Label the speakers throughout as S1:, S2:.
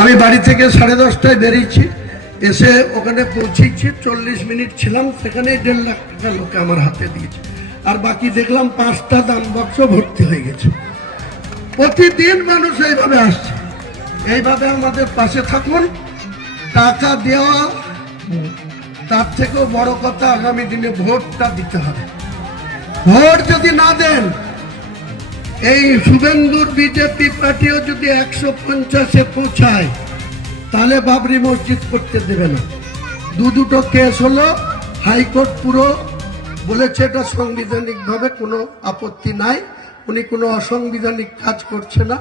S1: আমি বাড়ি থেকে সাড়ে দশটায় বেরিয়েছি। এসে ওখানে পৌঁছেছি, চল্লিশ মিনিট ছিলাম সেখানে দেড় লাখ টাকা লোকে আমার হাতে দিয়েছে। আর বাকি দেখলাম পাঁচটা দান বক্স ভর্তি হয়ে গেছে। প্রতিদিন মানুষ এইভাবে আসছে। এইভাবে আমাদের পাশে থাকুন। টাকা দেওয়া, তার থেকেও বড় কথা আগামী দিনে ভোটটা দিতে হবে। ভোট যদি না দেন এই শুভেন্দুর বিজেপি পার্টিও যদি একশো পঞ্চাশে পৌঁছায়, তাহলে বাবরি মসজিদ করতে দেবে না। দু দুটো কেস হলো, হাইকোর্ট পুরো বলেছে এটা সাংবিধানিকভাবে কোনো আপত্তি নাই, উনি কোনো অসাংবিধানিক কাজ করছে না।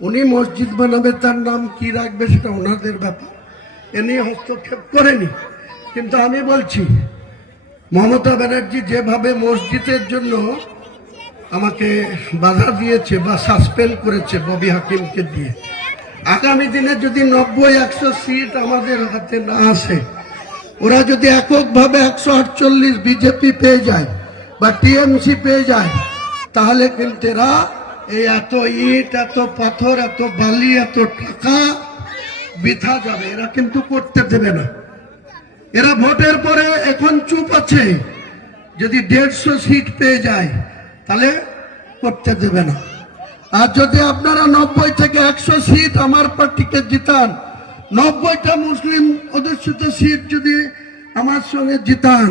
S1: উনি মসজিদ বানাবে, তার নাম কি রাখবে সেটা ওনাদের ব্যাপার। এ নিয়ে হস্তক্ষেপ করেনি। কিন্তু আমি বলছি, মমতা ব্যানার্জি যেভাবে মসজিদের জন্য আমাকে বাধা দিয়েছে বা সাসপেন্ড করেছে ববি হাকিমকে দিয়ে। আগামী দিনে যদি নব্বই, একশো সিট আমাদের হাতে না আসে, ওরা যদি এককভাবে একশো আটচল্লিশ বিজেপি পেয়ে যায় বা টিএমসি পেয়ে যায়, তাহলে কিন্তু এরা এই এত ইট, এত পাথর, এত বালি, এত টাকা বৃথা যাবে। এরা কিন্তু করতে দেবে না। এরা ভোটের পরে এখন চুপ আছে। যদি দেড়শো সিট পেয়ে যায় তাহলে করতে দেবে না। আর যদি আপনারা নব্বই থেকে একশো সিট আমার পার্টিকে জিতান, নব্বইটা মুসলিম অধ্যুষিত সিট যদি আমার সঙ্গে জিতান,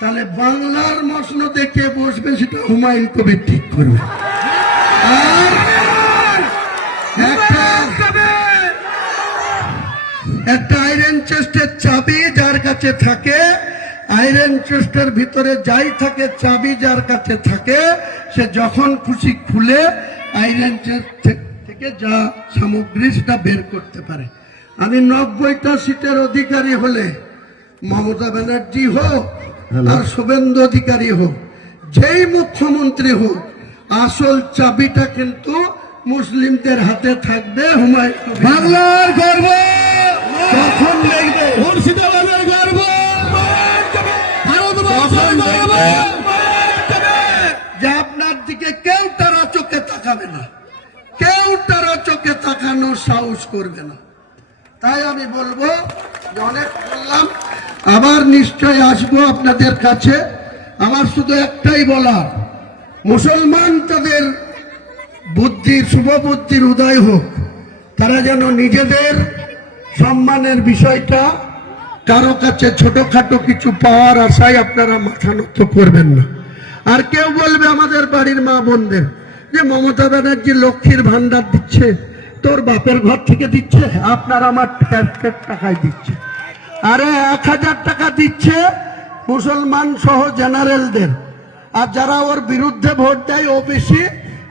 S1: তাহলে বাংলার মশন দেখে বসবে সেটা হুমায়ুন কবির ঠিক করবে। একটা আয়রন চেস্টের চাবি যার কাছে থাকে আয়রন চেস্টের ভিতরে যাই থাকে চাবি যার কাছে থাকে সে যখন খুশি খুলে আয়রন চেস্ট থেকে যা সামগ্রী সেটা বের করতে পারে। আমি নব্বইটা সিটের অধিকারী হলে মমতা ব্যানার্জি হোক আর শুভেন্দু অধিকারী হোক যেই মুখ্যমন্ত্রী হোক আসল চাবিটা কিন্তু মুসলিমদের হাতে থাকবে হুমায়ুন।
S2: বাংলার গর্ব!
S1: কখন দেখবে।
S2: মুর্শিদাবাদের
S1: যে আপনার দিকে কেউ তারা চোখে তাকাবে না। কেউ তারা চোখে তাকানোর সাহস করবে না। তাই আমি বলব অনেক বললাম, আবার নিশ্চয় আসব আপনাদের কাছে। আমার শুধু একটাই বলার, মুসলমান তাদের বুদ্ধির, শুভ বুদ্ধির উদয় হোক, তারা যেন নিজেদের সম্মানের বিষয়টা কারও কাছে ছোটখাটো কিছু পাওয়ার আশায় আপনারা মাথা নত করবেন না। আর কেউ বলবে আমাদের বাড়ির মা বোনদের যে মমতা ব্যানার্জি লক্ষ্মীর ভান্ডার দিচ্ছে, তোর বাপের ঘর থেকে দিচ্ছে, আপনার আমার টাকায় দিচ্ছে। আরে এক হাজার টাকা দিচ্ছে মুসলমান সহ জেনারেলদের। আর যারা ওর বিরুদ্ধে ভোট দেয়, ও ওবিসি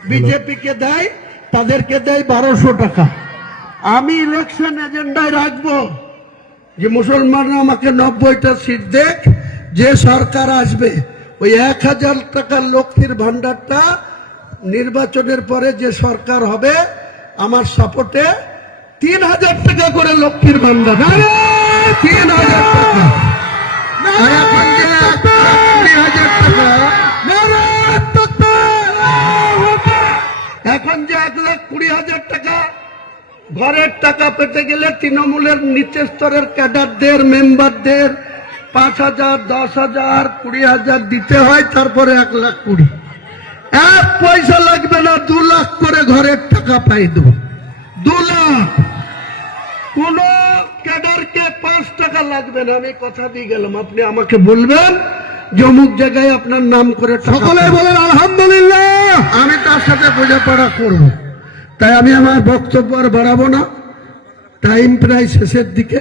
S1: বিজেপিকে দেয়, তাদেরকে দেয় বারোশো টাকা। আমি ইলেকশন এজেন্ডায় রাখব। যে মুসলমানরা আমাকে নব্বইটা সিট দেখ যে সরকার আসবে ওই এক হাজার টাকার লক্ষ্মীর ভান্ডারটা নির্বাচনের পরে যে সরকার হবে আমার সাপোর্টে তিন হাজার টাকা করে লক্ষ্মীর ভান্ডার তিন হাজার টাকা ঘরের টাকা পেতে গেলে তৃণমূলের নিচে স্তরের ক্যাডারদের মেম্বারদের পাঁচ হাজার দশ হাজার কুড়ি হাজার দিতে হয় তারপরে এক লাখ কুড়ি। এক পয়সা লাগবে না দু লাখ করে ঘরের টাকা পাই দেবো। দু লাখ। কোন ক্যাডারকে পাঁচ টাকা লাগবে না আমি কথা দিয়ে গেলাম। আপনি আমাকে বলবেন যে অমুক জায়গায় আপনার নাম করে সকলে বলেন আলহামদুলিল্লাহ। আমি তার সাথে বোঝাপড়া করব। তাই আমি আমার বক্তব্য আর বাড়াবো না। টাইম প্রায় শেষের দিকে।